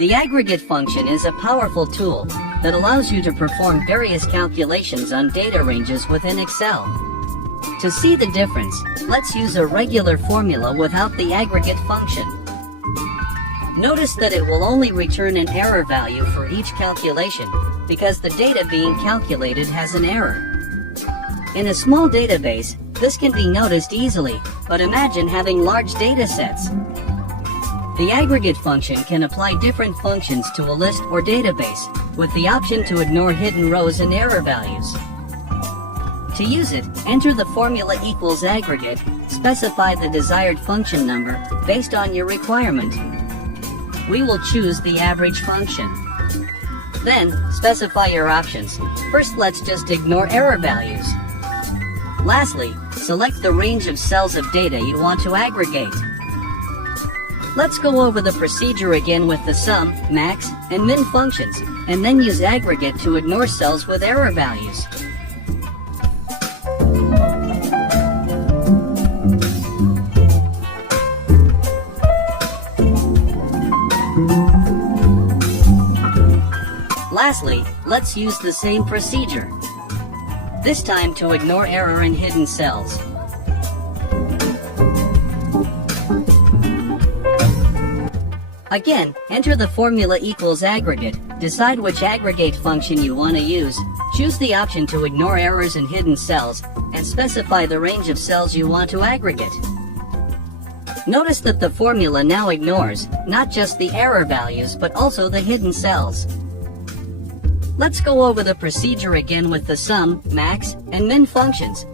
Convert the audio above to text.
The aggregate function is a powerful tool that allows you to perform various calculations on data ranges within Excel. To see the difference, let's use a regular formula without the aggregate function. Notice that it will only return an error value for each calculation, because the data being calculated has an error. In a small database, this can be noticed easily, but imagine having large data sets. The aggregate function can apply different functions to a list or database, with the option to ignore hidden rows and error values. To use it, enter the formula equals aggregate, specify the desired function number based on your requirement. We will choose the average function. Then, specify your options. First, let's just ignore error values. Lastly, select the range of cells of data you want to aggregate. Let's go over the procedure again with the sum, max, and min functions, and then use aggregate to ignore cells with error values. Lastly, let's use the same procedure. This time to ignore error and hidden cells. Again, enter the formula equals aggregate, decide which aggregate function you want to use, choose the option to ignore errors and hidden cells, and specify the range of cells you want to aggregate. Notice that the formula now ignores not just the error values but also the hidden cells. Let's go over the procedure again with the sum, max, and min functions,